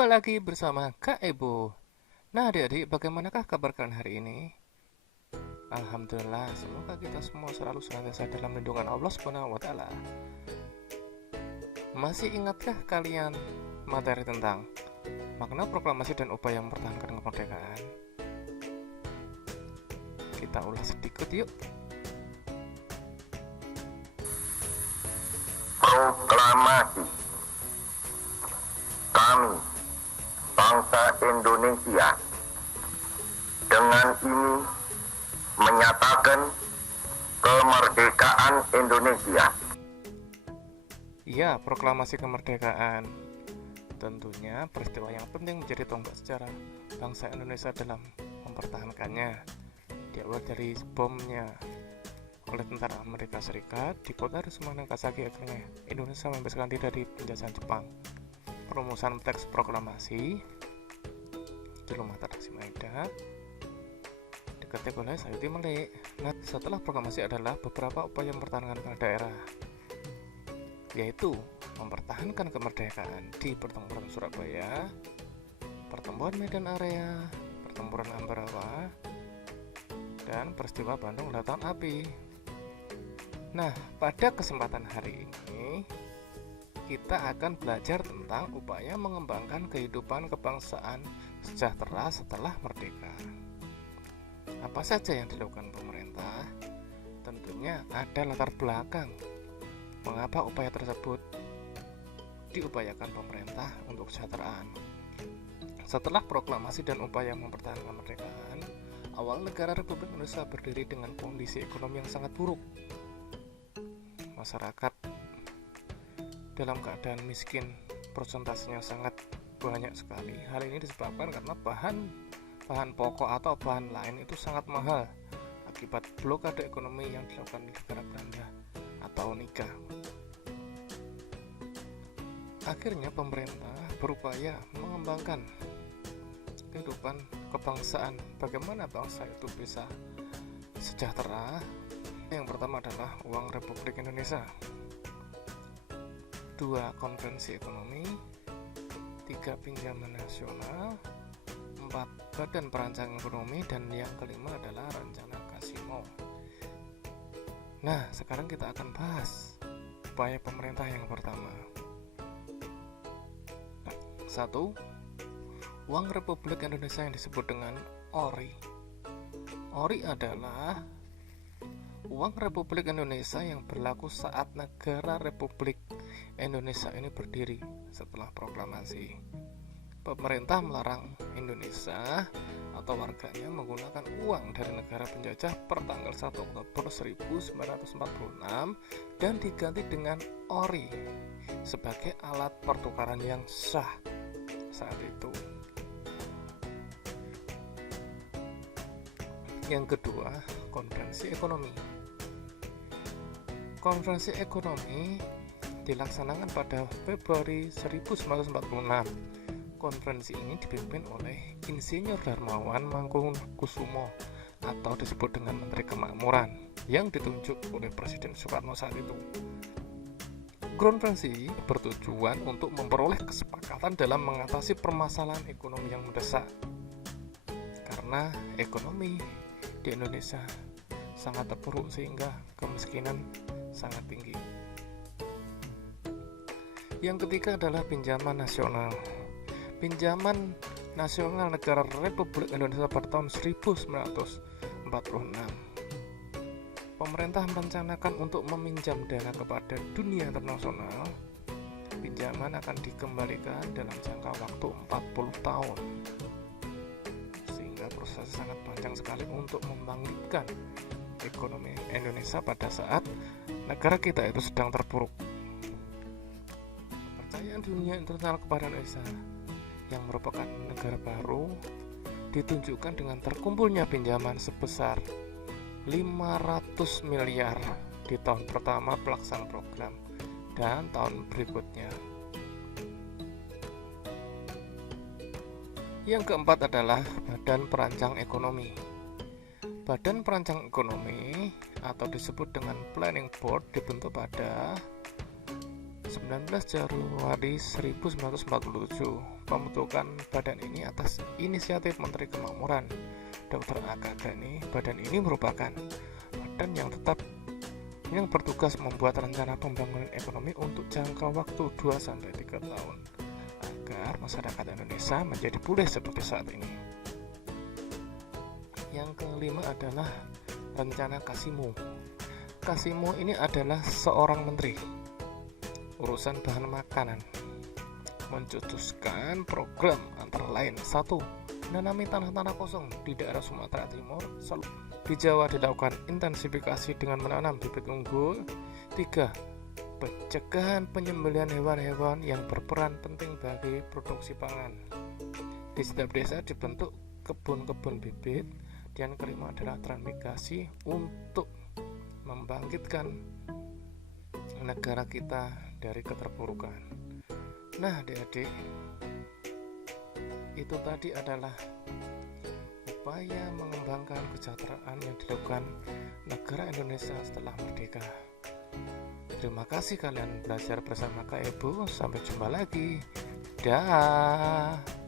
Jumpa lagi bersama Kak Ebo. Nah adik-adik, bagaimanakah kabar kalian hari ini? Alhamdulillah, semoga kita semua selalu senantiasa dalam lindungan Allah Subhanahu wa Ta'ala. Masih ingatkah kalian materi tentang makna proklamasi dan upaya mempertahankan kemerdekaan? Kita ulas sedikit yuk. Proklamasi. Kami, bangsa Indonesia, dengan ini menyatakan kemerdekaan Indonesia. Ya, proklamasi kemerdekaan. Tentunya peristiwa yang penting menjadi tonggak sejarah bangsa Indonesia dalam mempertahankannya. Diawali dari bomnya oleh tentara Amerika Serikat di kota Hiroshima dan Nagasaki, akhirnya Indonesia membebaskan diri dari penjajahan Jepang. Perumusan teks proklamasi di rumah Tadashi Maeda diketik oleh Sayuti Melik. Nah, setelah proklamasi adalah beberapa upaya mempertahankan kepala daerah, yaitu mempertahankan kemerdekaan di pertempuran Surabaya, pertempuran Medan Area, pertempuran Ambarawa, dan peristiwa Bandung Lautan Api. Nah, pada kesempatan hari ini kita akan belajar tentang upaya mengembangkan kehidupan kebangsaan sejahtera setelah merdeka. Apa saja yang dilakukan pemerintah? Tentunya ada latar belakang mengapa upaya tersebut diupayakan pemerintah untuk kesejahteraan. Setelah proklamasi dan upaya mempertahankan kemerdekaan, awal negara Republik Indonesia berdiri dengan kondisi ekonomi yang sangat buruk. Masyarakat dalam keadaan miskin, persentasenya sangat banyak sekali. Hal ini disebabkan karena bahan pokok atau bahan lain itu sangat mahal akibat blokade ekonomi yang dilakukan di negara Belanda atau NIKA. Akhirnya pemerintah berupaya mengembangkan kehidupan kebangsaan. Bagaimana bangsa itu bisa sejahtera? Yang pertama adalah uang Republik Indonesia, 2 konvensi ekonomi, 3 pinjaman nasional, 4 badan perancang ekonomi, dan yang kelima adalah rencana Kasino. Nah, sekarang kita akan bahas upaya pemerintah yang pertama. 1. Uang Republik Indonesia yang disebut dengan ORI. ORI adalah uang Republik Indonesia yang berlaku saat negara Republik Indonesia ini berdiri setelah proklamasi. Pemerintah melarang Indonesia atau warganya menggunakan uang dari negara penjajah per tanggal 1 Oktober 1946 dan diganti dengan ORI sebagai alat pertukaran yang sah saat itu. Yang kedua, konferensi ekonomi. Konferensi ekonomi dilaksanakan pada Februari 1946. Konferensi ini dipimpin oleh Insinyur Darmawan Mangkukusumo atau disebut dengan Menteri Kemakmuran yang ditunjuk oleh Presiden Soekarno saat itu. Konferensi bertujuan untuk memperoleh kesepakatan dalam mengatasi permasalahan ekonomi yang mendesak, karena ekonomi di Indonesia sangat terpuruk sehingga kemiskinan sangat tinggi. Yang ketiga adalah pinjaman nasional. Pinjaman nasional negara Republik Indonesia pada tahun 1946. Pemerintah merencanakan untuk meminjam dana kepada dunia internasional. Pinjaman akan dikembalikan dalam jangka waktu 40 tahun. Sehingga proses sangat panjang sekali untuk membangkitkan ekonomi Indonesia pada saat negara kita itu sedang terpuruk. Kepercayaan dunia internasional kepada Indonesia yang merupakan negara baru ditunjukkan dengan terkumpulnya pinjaman sebesar 500 miliar di tahun pertama pelaksanaan program dan tahun berikutnya. Yang keempat adalah Badan Perancang Ekonomi. Badan Perancang Ekonomi atau disebut dengan Planning Board dibentuk pada 19 Januari 1947 pembentukan badan ini atas inisiatif Menteri Kemakmuran Dr. A.K. Ghani. Badan ini merupakan badan yang bertugas membuat rencana pembangunan ekonomi untuk jangka waktu 2-3 tahun agar masyarakat Indonesia menjadi pulih seperti saat ini. Yang kelima adalah rencana Kasimo. Kasimo ini adalah seorang menteri urusan bahan makanan, mencetuskan program antara lain: 1. Menanami tanah-tanah kosong di daerah Sumatera Timur. Di Jawa dilakukan intensifikasi dengan menanam bibit unggul. 3. Pencegahan penyembelihan hewan-hewan yang berperan penting bagi produksi pangan. Di setiap desa dibentuk kebun-kebun bibit. Dan kelima adalah transmigrasi untuk membangkitkan negara kita dari keterpurukan. Nah, adik-adik, itu tadi adalah upaya mengembangkan kesejahteraan yang dilakukan negara Indonesia setelah merdeka. Terima kasih kalian belajar bersama Kak Ibu. Sampai jumpa lagi. Dah.